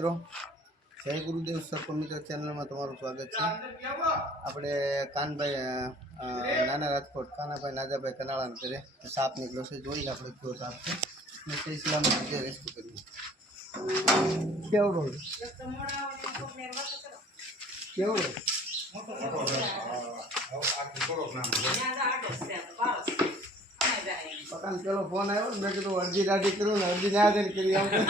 મિત્રો, જય ગુરુદેવ સર્પ મિત્ર ચેનલમાં તમારું સ્વાગત છે। આપણે કાનભાઈ નાના રાજકોટ કાનાભાઈ નાજાભાઈ કનાળાને ઘરે સાપ નીકળ્યો છે। જોઈ આપણે કયો સાપ છે ને તે સિલામાં જે રેસ્ક્યુ કર્યું કેવડો કેવડો પકાન પેલો ફોન આવ્યો મેં કીધું અરજી દાઢી કરું ને અરજી ના દે કરી આવું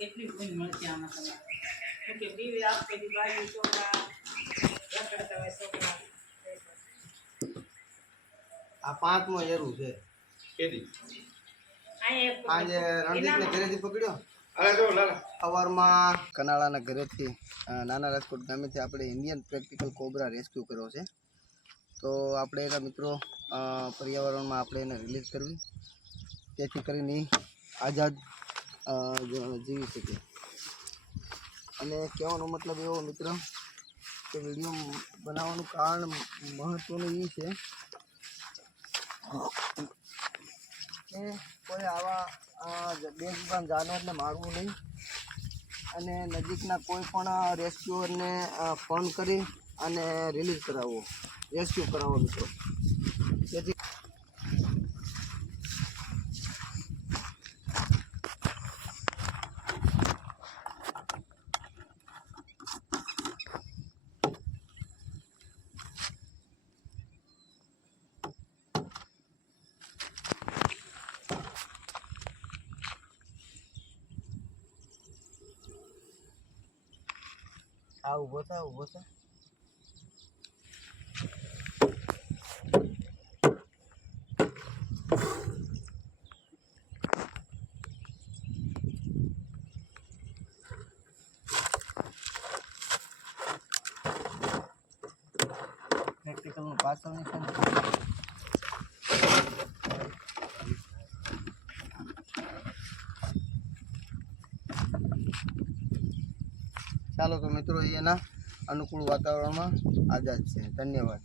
કેટલી ગુણ મળશે આમાં તમારે કે બીવી આપે દી બાજુ છોકરા રખડતા હોય છોકરા આ પાંચમો એરું છે કેદી આજે રણજીતને ઘરેથી પકડ્યો અરે જો લાલા સવારમાં કનાળાના ઘરેથી નાના રાજકોટ ગામેથી આપણે ઇન્ડિયન પ્રેક્ટિકલ કોબરા રેસ્ક્યુ કર્યો છે। તો આપણે એના મિત્રો પર્યાવરણમાં આપણે એને રિલીઝ કરવી જેથી કરીને આઝાદ જીવી શકે। અને કહેવાનો મતલબ એવો મિત્ર કે વિડીયો બનાવવાનું કારણ મહત્ત્વનું એ છે કે કોઈ આવા બેજુબાન જાનવરને મારવું નહીં અને નજીકના કોઈ પણ રેસ્ક્યુઅરને ફોન કરી અને રિલીઝ કરાવવો રેસ્ક્યુ કરાવવો મિત્રો જેથી ઊભો થા પ્રેક્ટિકલનું પાછળની છે ચાલો તો મિત્રો એના અનુકૂળ વાતાવરણમાં આઝાદ છે। ધન્યવાદ।